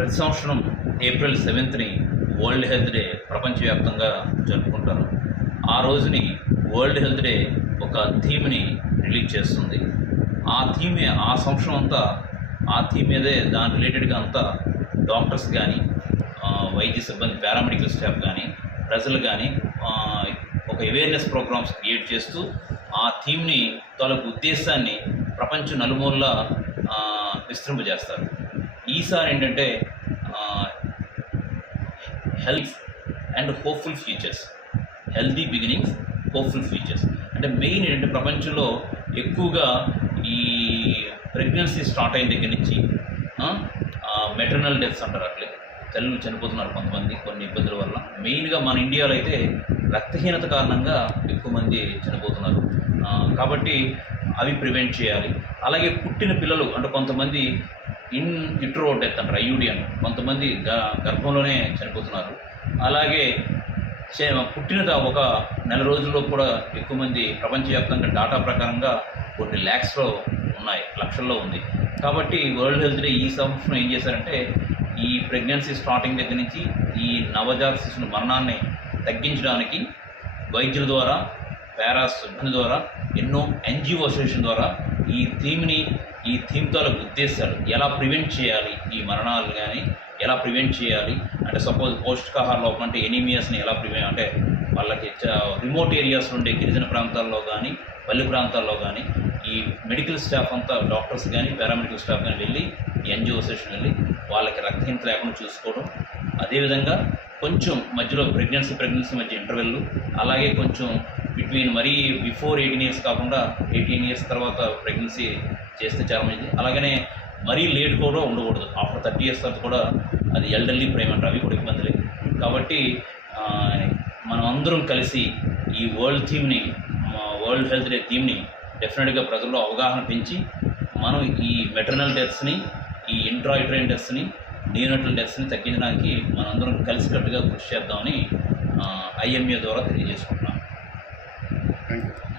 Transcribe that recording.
ప్రతి సంవత్సరం ఏప్రిల్ సెవెంత్ని వరల్డ్ హెల్త్ డే ప్రపంచవ్యాప్తంగా జరుపుకుంటారు. ఆ రోజుని వరల్డ్ హెల్త్ డే ఒక థీమ్ని రిలీజ్ చేస్తుంది. ఆ థీమే ఆ సంవత్సరం అంతా ఆ థీమ్ మీదే దాని రిలేటెడ్గా అంతా డాక్టర్స్ కానీ వైద్య సిబ్బంది పారామెడికల్ స్టాఫ్ కానీ ప్రజలు కానీ ఒక అవేర్నెస్ ప్రోగ్రామ్స్ క్రియేట్ చేస్తూ ఆ థీమ్ని తాలూకు ఉద్దేశాన్ని ప్రపంచం నలుమూలలా ఆ, విస్తరింపజేస్తారు. ఈసారి ఏంటంటే health and hopeful futures healthy beginnings hopeful futures అంటే మెయిన్ ఏంటంటే ప్రపంచంలో ఎక్కువగా ఈ ప్రెగ్నెన్సీ స్టార్ట్ అయిన దగ్గర నుంచి మెటర్నల్ డెత్స్ అంటారు అట్లే. తల్లులు చనిపోతున్నారు కొంతమంది కొన్ని ఇబ్బందుల వల్ల. మెయిన్గా మన ఇండియాలో అయితే రక్తహీనత కారణంగా ఎక్కువ మంది చనిపోతున్నారు. కాబట్టి అవి ప్రివెంట్ చేయాలి. అలాగే పుట్టిన పిల్లలు అంటే కొంతమంది ఇన్ ఇట్రో డెత్ అంటారు ఐయుడి అని కొంతమంది గ- గర్భంలోనే చనిపోతున్నారు. అలాగే చే- పుట్టిన ఒక నెల రోజుల్లో కూడా ఎక్కువ మంది ప్రపంచవ్యాప్తంగా డాటా ప్రకారంగా కొన్ని ల్యాక్స్లో ఉన్నాయి లక్షల్లో ఉంది. కాబట్టి వరల్డ్ హెల్త్ డే ఈ సంవత్సరం ఏం చేశారంటే ఈ ప్రెగ్నెన్సీ స్టార్టింగ్ దగ్గర నుంచి ఈ నవజాత శిశుని మరణాన్ని తగ్గించడానికి వైద్యుల ద్వారా పారా సిబ్బంది ద్వారా ఎన్నో ఎన్జిఓ అసోసియేషన్ ద్వారా ఈ థీమ్ని ఈ థీమ్ ఉద్దేశాలు. ఎలా ప్రివెంట్ చేయాలి ఈ మరణాలు కానీ ఎలా ప్రివెంట్ చేయాలి? అంటే సపోజ్ పౌష్టికాహార లోపం అంటే ఎనీమియాస్ని ఎలా ప్రివెంట్ అంటే వాళ్ళకి రిమోట్ ఏరియాస్ ఉండే గిరిజన ప్రాంతాల్లో కానీ పల్లె ప్రాంతాల్లో కానీ ఈ మెడికల్ స్టాఫ్ అంతా డాక్టర్స్ కానీ పారామెడికల్ స్టాఫ్ కానీ వెళ్ళి ఎన్జిఓ సెషన్ వెళ్ళి వాళ్ళకి రక్తహీనత లేకుండా చూసుకోవడం. అదేవిధంగా కొంచెం మధ్యలో ప్రెగ్నెన్సీ ప్రెగ్నెన్సీ మధ్య ఇంటర్వెల్ అలాగే కొంచెం బిట్వీన్ మరీ బిఫోర్ ఎయిటీన్ ఇయర్స్ కాకుండా ఎయిటీన్ ఇయర్స్ తర్వాత ప్రెగ్నెన్సీ చేస్తే చాలా మంచిది. అలాగనే మరీ లేట్ కూడా ఉండకూడదు. ఆఫ్టర్ థర్టీ ఇయర్స్ తర్వాత కూడా అది ఎల్డర్లీ ప్రేమ అంటారు. అవి కూడా ఇబ్బందులే కాబట్టి మనం అందరం కలిసి ఈ వరల్డ్ థీమ్ని వరల్డ్ హెల్త్ డే థీమ్ని డెఫినెట్గా ప్రజల్లో అవగాహన పెంచి మనం ఈ మెటర్నల్ డెత్స్ని ఈ ఇంట్రాయిట్రైన్ డెత్స్ని నియోనటల్ డెత్స్ని తగ్గించడానికి మనందరం కలిసికట్టుగా కృషి చేద్దామని ఐఎంఏ ద్వారా తెలియజేసుకుంటున్నాం. Thank you.